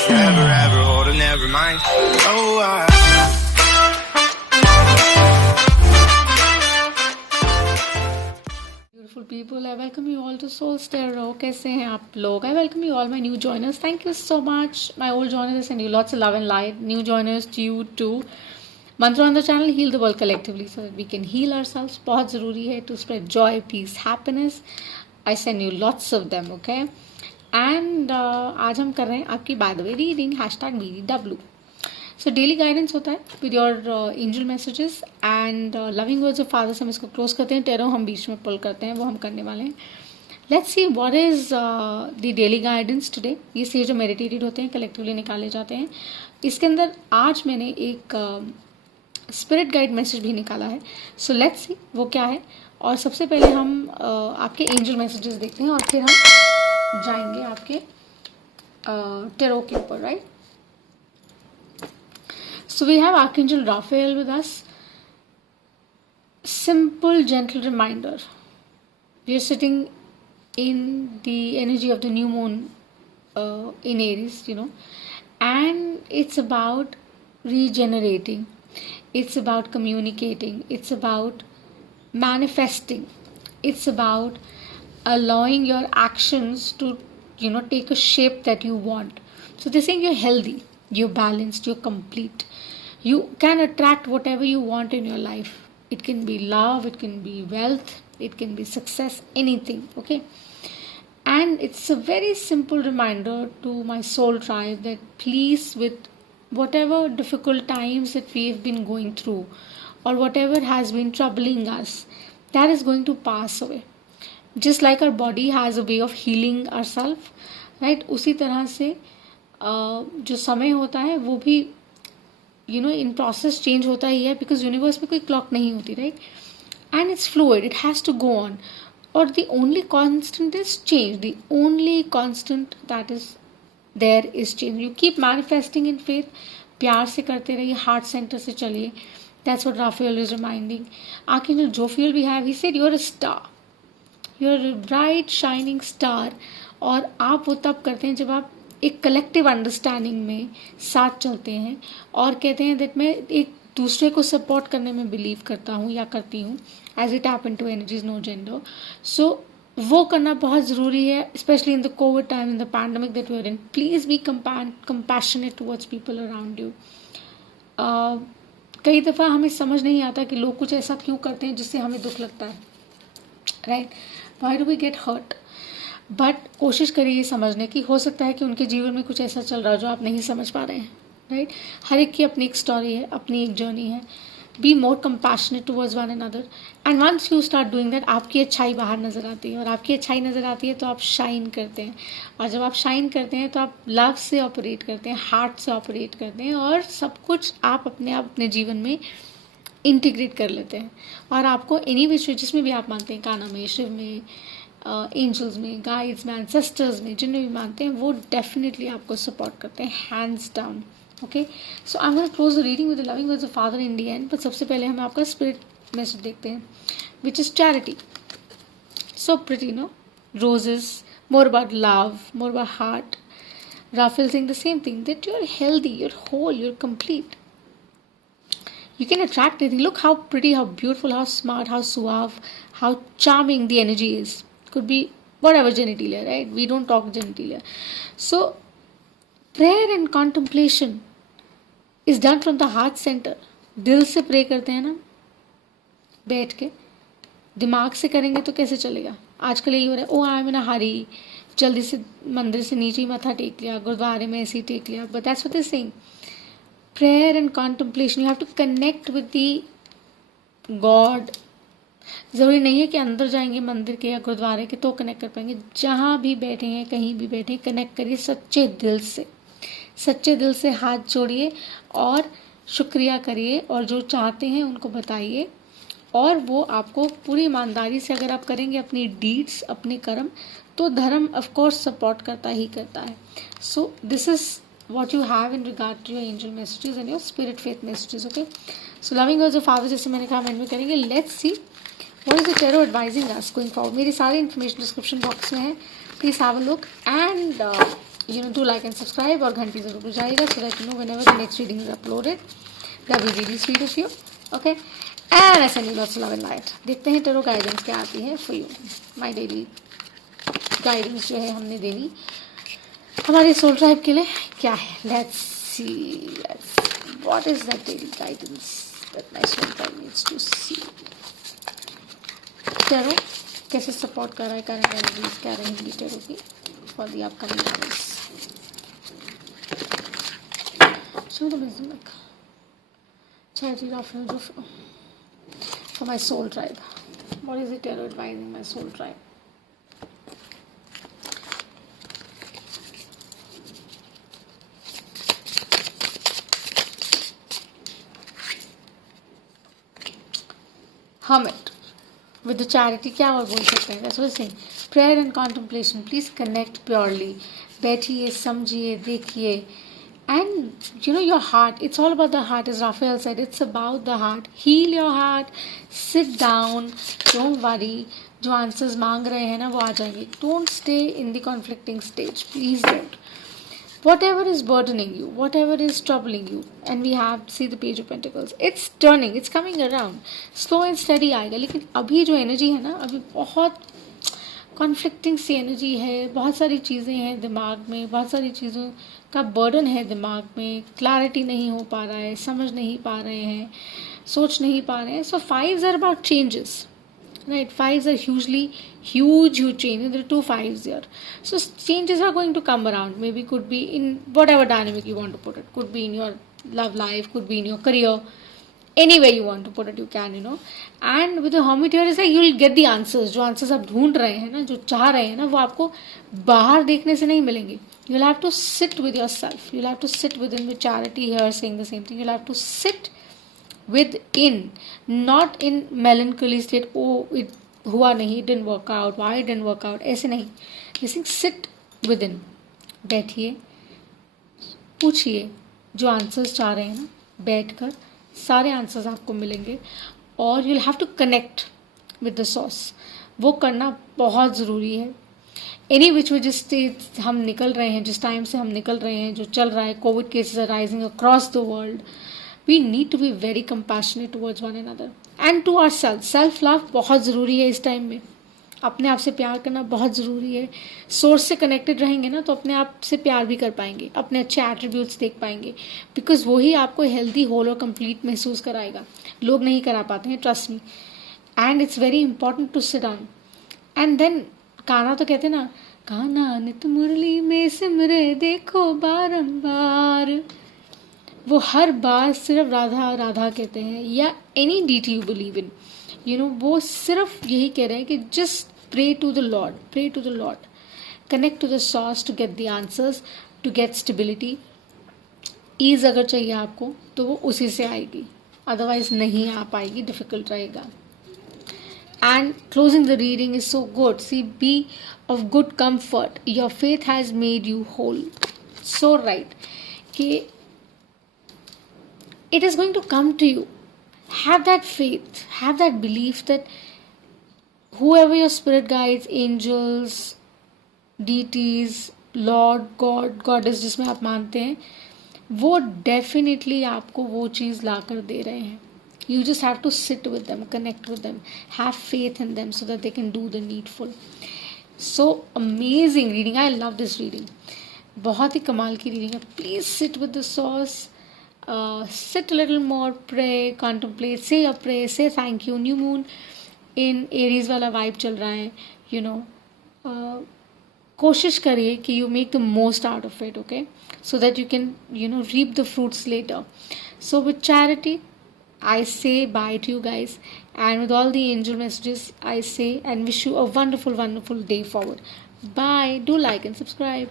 was forever, ever holding, never mind. Oh, Beautiful people, I welcome you all to Soul Stereo. कैसे हैं आप लोग? I welcome you all my new joiners. Thank you so much. My old joiners, I send you lots of love and light. New joiners to you too. Mantra on the channel, heal the world collectively so that we can heal ourselves. बहुत ज़रूरी है to spread joy, peace, happiness. I send you lots of them, okay? And आज हम कर रहे हैं आपकी by the way reading #BDW. So daily guidance होता है with your angel messages and loving words of father से हम इसको क्लोज करते हैं. टेरो हम बीच में पुल करते हैं, वो हम करने वाले हैं. Let's see what is the daily guidance today. ये से जो मेडिटेटेड होते हैं कलेक्टिवली निकाले जाते हैं. इसके अंदर आज मैंने एक स्पिरिट गाइड मैसेज भी निकाला है. सो लेट्स सी वो क्या है. और सबसे पहले हम आपके एंजल मैसेजेस देखते हैं और फिर हम जाएंगे आपके टेरो के ऊपर, right. So we have Archangel Raphael with us. Simple, gentle reminder. We are sitting in the energy of the new moon in Aries, and it's about regenerating. It's about communicating. It's about manifesting. It's about allowing your actions to, take a shape that you want. So they're saying you're healthy, you're balanced, you're complete. You can attract whatever you want in your life. It can be love, it can be wealth, it can be success, anything, okay? And it's a very simple reminder to my soul tribe that please, with whatever difficult times that we've been going through or whatever has been troubling us, that is going to pass away. Just like our body has a way of healing ourselves, right? उसी तरह से जो समय होता है वो भी in process change होता ही है, बिकॉज यूनिवर्स में कोई क्लॉक नहीं होती, right. And it's fluid, it has to go on. और the only constant is change. The only constant that is there is change. You keep manifesting in faith. प्यार से करते रहिए, हार्ट सेंटर से चलिए. That's what Raphael is reminding. Archangel Jophiel we have, he said you are a star, you are a bright shining star. और आप वो तब करते हैं जब आप एक कलेक्टिव अंडरस्टैंडिंग में साथ चलते हैं और कहते हैं दैट मैं एक दूसरे को सपोर्ट करने में बिलीव करता हूँ या करती हूँ. As it tap into energies no gender. So वो करना बहुत ज़रूरी है, specially in the COVID time, in the pandemic that we are in. Please be compassionate towards people around you. कई दफ़ा हमें समझ नहीं आता कि लोग कुछ ऐसा क्यों करते हैं जिससे हमें दुख लगता है, right. Why do we get hurt. But कोशिश करिए ये समझने की, हो सकता है कि उनके जीवन में कुछ ऐसा चल रहा है जो आप नहीं समझ पा रहे हैं, राइट. हर एक की अपनी एक स्टोरी है, अपनी एक जर्नी है. Be more compassionate towards one another. And once you start doing that, आपकी अच्छाई बाहर नज़र आती है. और आपकी अच्छाई नज़र आती है तो आप शाइन करते हैं. और जब आप शाइन करते हैं तो आप लव से ऑपरेट करते हैं, हार्ट से ऑपरेट करते हैं, और सब कुछ आप अपने जीवन में इंटीग्रेट कर लेते हैं. और आपको एनी विच जिसमें भी आप मानते हैं, कान्हा में, शिव में, एंजल्स में, गाइड्स में, एंसेस्टर्स में, जिन्हें भी मानते हैं, वो डेफिनेटली आपको सपोर्ट करते हैं, hands down. Okay, so I am going to close the reading with the loving words of father in the end. But सबसे पहले हम आपका स्पिरिट मैसेज देखते हैं, which is charity. So pretty, no, roses, more about love, more about heart. Raphael saying the same thing, that you're healthy, you're whole, you're complete. You can attract anything. Look how pretty, how beautiful, how smart, how suave, how charming the energy is. Could be whatever genitalia, right? We don't talk genitalia. So prayer and contemplation is done from the heart center. दिल से pray करते हैं ना, बैठ के. दिमाग से करेंगे तो कैसे चलेगा. आजकल यही हो रहा है, ओ आई एम इन अ हरी, जल्दी से मंदिर से नीचे ही मत्था टेक लिया, गुरुद्वारे में ऐसे ही टेक लिया. But that's what they saying. Prayer and contemplation, you have to connect with the God. ज़रूरी नहीं है कि अंदर जाएंगे मंदिर के या गुरुद्वारे के तो कनेक्ट कर पाएंगे. जहाँ भी बैठे हैं, कहीं भी बैठे हैं, कनेक्ट करिए सच्चे दिल से. सच्चे दिल से हाथ जोड़िए और शुक्रिया करिए, और जो चाहते हैं उनको बताइए. और वो आपको पूरी ईमानदारी से अगर आप करेंगे अपनी डीड्स, अपने कर्म, तो धर्म ऑफ कोर्स सपोर्ट करता ही करता है. So this is what you have in regard to your angel messages and your spirit faith messages. Okay, so loving words of father, जैसे मैंने कहा, मैंने करेंगे. Let's see what is the tarot advising us going forward. मेरी सारी information description box में है, please have a look. And do like and subscribe और घंटी ज़रूर बजाइएगा so that you know whenever the next reading is uploaded that will be really sweet of you. Okay, and I send you lots of love and light. देखते हैं tarot guidance क्या आती है for you. My daily guidance जो है हमने देनी हमारे soul tribe के लिए क्या है. Let's see. What is that daily guidance that my soul tribe needs to see? Tarot कैसे support कर रहा है current energies क्या रहेंगी tarot की for the upcoming days. Show the wisdom deck. Charity Raphael for my soul tribe. What is the tarot advising my soul tribe? Hermit. With the charity क्या और बोल सकते हैं. That's what I'm saying. Prayer and contemplation. Please connect purely. बैठिए, समझिए, देखिए. And your heart, it's all about the heart, as Raphael said, it's about the heart. Heal your heart, sit down, don't worry. जो answers मांग रहे हैं ना वो आ जाएंगे. Don't stay in the conflicting stage, please don't. Whatever is burdening you, whatever is troubling you, and we have, see the Page of Pentacles, it's turning, it's coming around. Slow and steady आएगा. लेकिन अभी जो energy है ना, अभी बहुत conflicting सी energy है. बहुत सारी चीज़ें हैं दिमाग में, बहुत सारी चीज़ों का बर्डन है दिमाग में. क्लैरिटी नहीं हो पा रहा है, समझ नहीं पा रहे हैं, सोच नहीं पा रहे हैं. So fives are about changes, right? Fives are huge change. There are 2 5s here. So changes are going to come around. Maybe could be in whatever dynamic you want to put it. Could be in your love life, could be in your career. Any way you want to put it, you can, And with the Hermit here is like you will get the answers. जो answers आप ढूंढ रहे हैं ना, जो चाह रहे हैं ना, वो आपको बाहर देखने से नहीं मिलेंगे. You'll have to sit with yourself. You'll have to sit within. With Charity here saying the same thing. You'll have to sit within, not in melancholy state. Oh, it हुआ नहीं, it didn't work out. Why it didn't work out? ऐसे नहीं. This thing, sit within. बैठिए, पूछिए जो answers चाह रहे हैं ना, बैठकर सारे आंसर्स आपको मिलेंगे. और you'll have to connect with the source. वो करना बहुत ज़रूरी है. एनी विच वे जिस स्टेज हम निकल रहे हैं, जिस टाइम से हम निकल रहे हैं, जो चल रहा है, covid cases are rising across the world, we need to be very compassionate towards one another and to our self. Self love बहुत ज़रूरी है इस टाइम में. अपने आप से प्यार करना बहुत ज़रूरी है. सोर्स से कनेक्टेड रहेंगे ना तो अपने आप से प्यार भी कर पाएंगे, अपने अच्छे एट्रीब्यूट्स देख पाएंगे, बिकॉज वही आपको हेल्दी, होल और कंप्लीट महसूस कराएगा. लोग नहीं करा पाते हैं, trust me. And it's very important to sit down. And then गाना तो कहते ना, कान्हा नित मुरली में सिमरे देखो बारंबार. वो हर बार सिर्फ राधा राधा कहते हैं, या any deity you believe in, वो सिर्फ यही कह रहे हैं कि just pray to the lord, pray to the lord, connect to the source to get the answers, to get stability. Ease अगर चाहिए आपको तो वो उसी से आएगी, अदरवाइज नहीं आ पाएगी, डिफिकल्ट रहेगा. And closing the reading is so good. See, be of good comfort. Your faith has made you whole. So right. कि it is going to come to you. Have that faith. Have that belief that whoever your spirit guides, angels, deities, Lord, God, Goddess जिसमें आप मानते हैं, वो definitely आपको वो चीज़ ला कर दे रहे हैं. You just have to sit with them, connect with them, have faith in them so that they can do the needful. So amazing reading. I love this reading. बहुत ही कमाल की reading है. Please sit with the source. Sit a little more, pray, contemplate, say your prayer, say thank you. New moon in Aries वाला vibe चल रहा है, कोशिश करिए कि you make the most out of it, okay? So that you can, reap the fruits later. So with Charity, I say bye to you guys, and with all the angel messages I say and wish you a wonderful, wonderful day forward. Bye. Do like and subscribe.